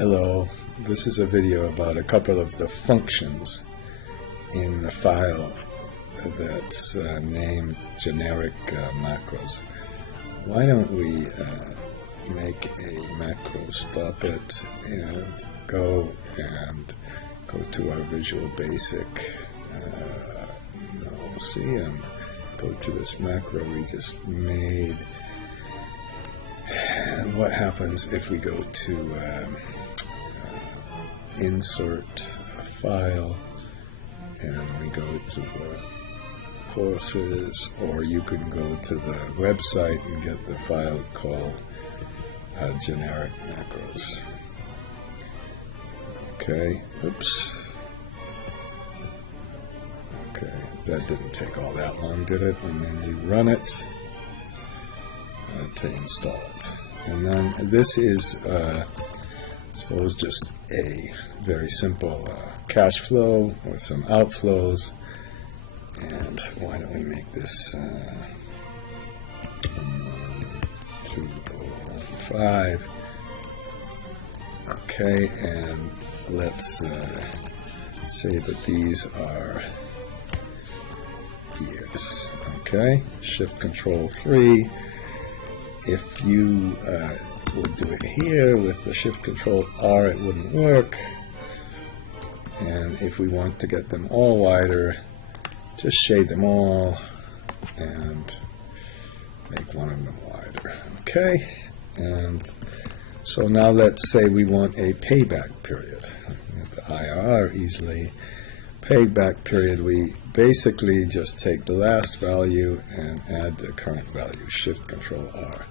Hello, this is a video about a couple of the functions in the file that's named generic macros. Why don't we make a macro, stop it, and go to our Visual Basic, and go to this macro we just made. And what happens if we go to insert a file and we go to the courses, or you can go to the website and get the file called generic macros. Okay, oops. Okay, that didn't take all that long, did it? And then you run it to install it. And then this is, suppose, just a very simple cash flow with some outflows. And why don't we make this 12015? Okay, and let's say that these are years. Okay, Shift Control 3. If you would do it here with the Shift Control R, it wouldn't work. And if we want to get them all wider, just shade them all and make one of them wider. Okay, and so now let's say we want a payback period. The IRR easily. Payback period, we basically just take the last value and add the current value, Shift Control R.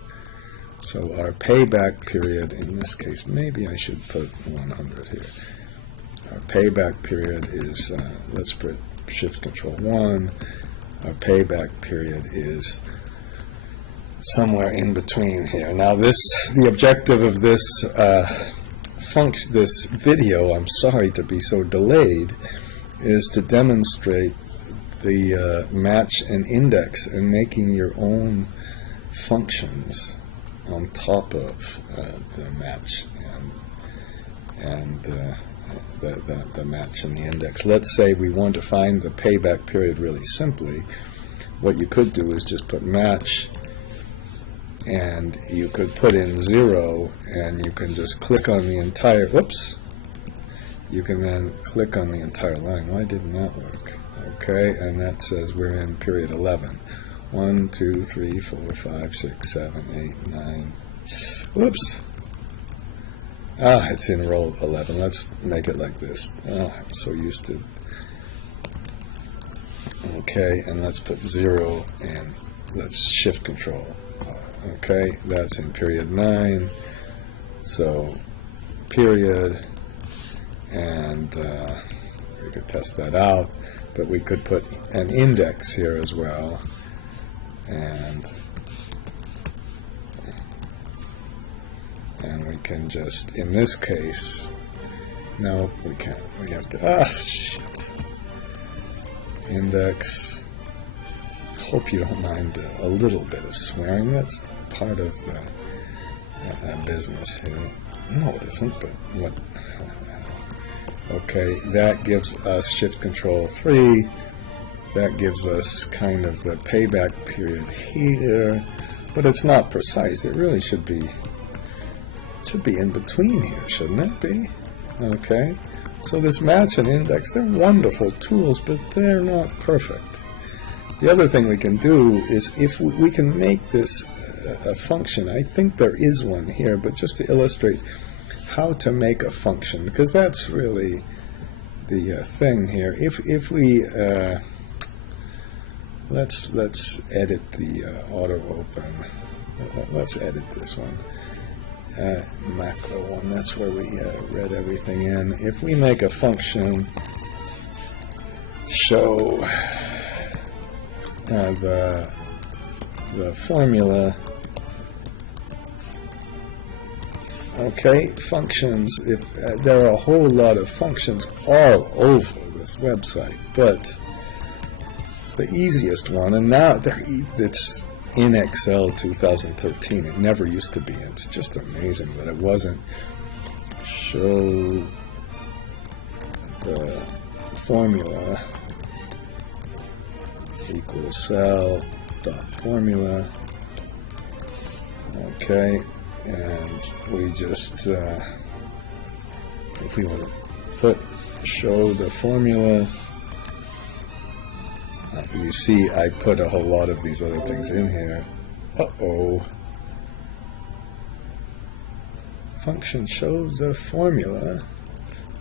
So our payback period, in this case, maybe I should put 100 here. Our payback period is, let's put Shift Control 1. Our payback period is somewhere in between here. Now the objective of this this video, I'm sorry to be so delayed, is to demonstrate the match and index and making your own functions on top of the match and the match and the index. Let's say we want to find the payback period really simply. What you could do is just put match, and you could put in 0, and you can just click on the entire, whoops, you can then click on the entire line. Why didn't that work? Okay, and that says we're in period 11. 1, 2, 3, 4, 5, 6, 7, 8, 9. Whoops. It's in row 11. Let's make it like this. I'm so used to. Okay, and let's put 0 and let's Shift Control. Okay, that's in period 9. So, period, and we could test that out, but we could put an index here as well. And we can just, in this case, no, we can't. We have to, shit. Index. Hope you don't mind a little bit of swearing. That's part of the business here. No, it isn't, but what? Okay, that gives us Shift Control 3. That gives us kind of the payback period here, but it's not precise. It really should be in between here, shouldn't it be? Okay, so this match and index, they're wonderful tools, but they're not perfect. The other thing we can do is, if we can make this a function, I think there is one here, but just to illustrate how to make a function, because that's really the thing here. If we let's edit the auto open. Let's edit this one. Macro one, that's where we read everything in. If we make a function show the formula, okay, functions, if there are a whole lot of functions all over this website, but the easiest one, and now it's in Excel 2013. It never used to be. It's just amazing that it wasn't. show the formula equals cell dot formula. Okay, and we just if we want to put show the formula, you see I put a whole lot of these other things in here. Uh-oh. Function shows the formula.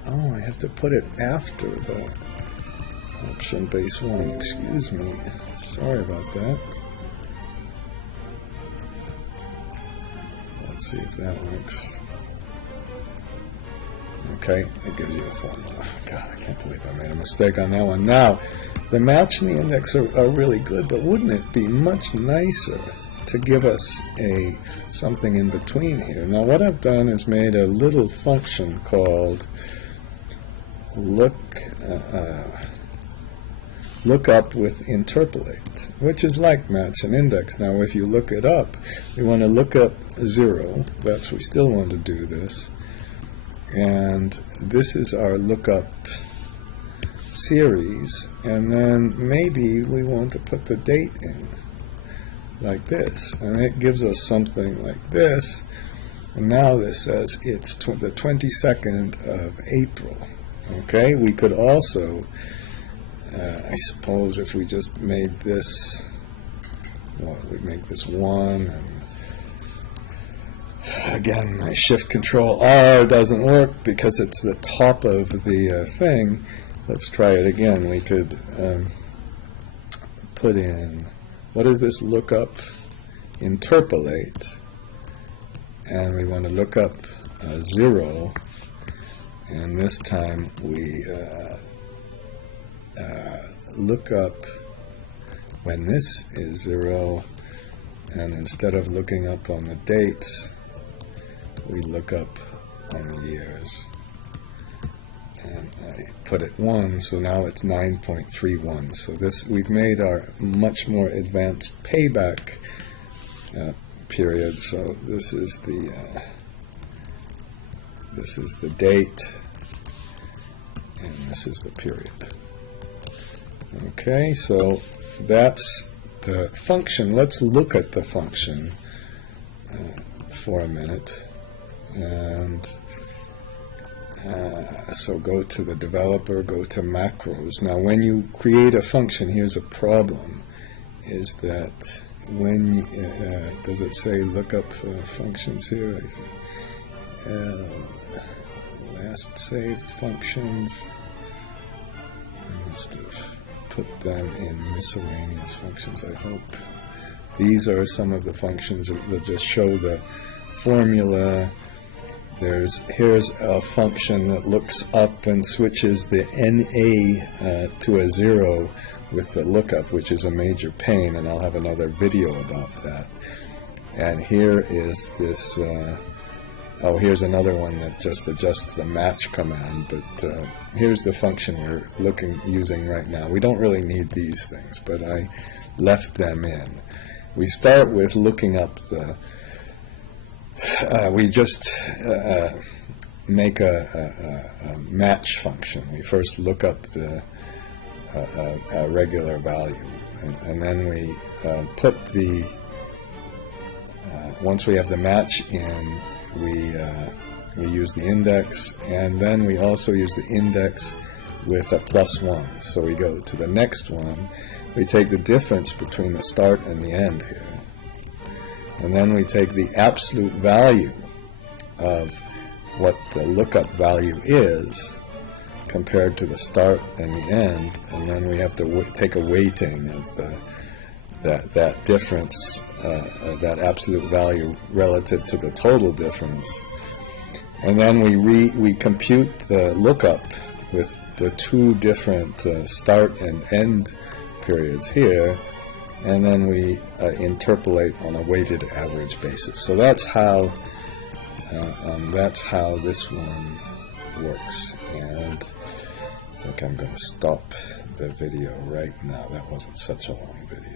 Oh, I have to put it after the option base 1. Excuse me. Sorry about that. Let's see if that works. Okay, it gives you a formula. God, I can't believe I made a mistake on that one. Now, the match and the index are really good, but wouldn't it be much nicer to give us something in between here? Now, what I've done is made a little function called lookup with interpolate, which is like match and index. Now, if you look it up, we want to look up 0. We still want to do this. And this is our lookup series, and then maybe we want to put the date in like this, and it gives us something like this. And now this says it's the 22nd of April. Okay, we could also I suppose if we just made this, we'd make this 1, and again, my Shift Control R doesn't work because it's the top of the thing. Let's try it again. We could put in, what is this? Lookup interpolate, and we want to look up 0, and this time we look up when this is 0, and instead of looking up on the dates, we look up on the years. And I put it 1, so now it's 9.31. So this, we've made our much more advanced payback period. So this is the date, and this is the period. Okay, so that's the function. Let's look at the function for a minute. And so go to the developer, go to macros. Now when you create a function, here's a problem, is that when, does it say look up functions here? Last saved functions, I must have put them in miscellaneous functions, I hope. These are some of the functions that just show the formula. Here's a function that looks up and switches the NA to a 0 with the lookup, which is a major pain, and I'll have another video about that. And here is this, here's another one that just adjusts the match command, but here's the function we're using right now. We don't really need these things, but I left them in. We start with looking up the we just make a match function. We first look up the regular value, and then we put the once we have the match in, we use the index, and then we also use the index with a +1. So we go to the next one, we take the difference between the start and the end here. And then we take the absolute value of what the lookup value is compared to the start and the end, and then we have to take a weighting of that difference, that absolute value relative to the total difference. And then we compute the lookup with the 2 different start and end periods here, and then we interpolate on a weighted average basis. So that's how this one works. And I think I'm going to stop the video right now. That wasn't such a long video.